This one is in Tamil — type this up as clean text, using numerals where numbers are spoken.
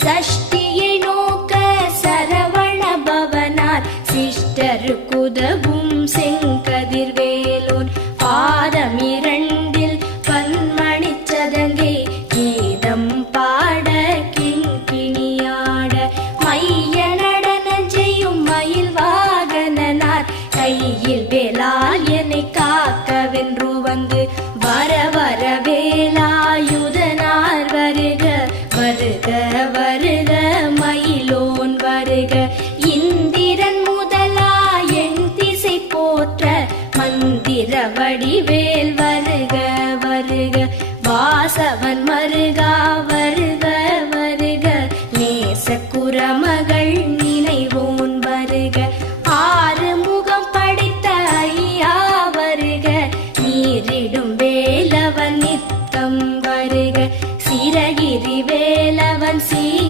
சஷ்டியை நோக்க சரவண பவனார் சிஷ்டருக்குதவும் செங்கதிர்வேலோன் பாதமிரண்டில் பன்மணிச் சதங்கை கீதம் பாட கிண்கிணியாட மைய நடனம் செய்யும் மயில் வாகனனார் கையில் வேலால் என்னை காக்கவென்று வந்து வர வர வேலாயுதனார் வருக வருக வருக மயிலோன் வருக இந்திரன் முதலா என் திசை போற்ற மந்திர வடிவேல் வருக வருக வாசவன்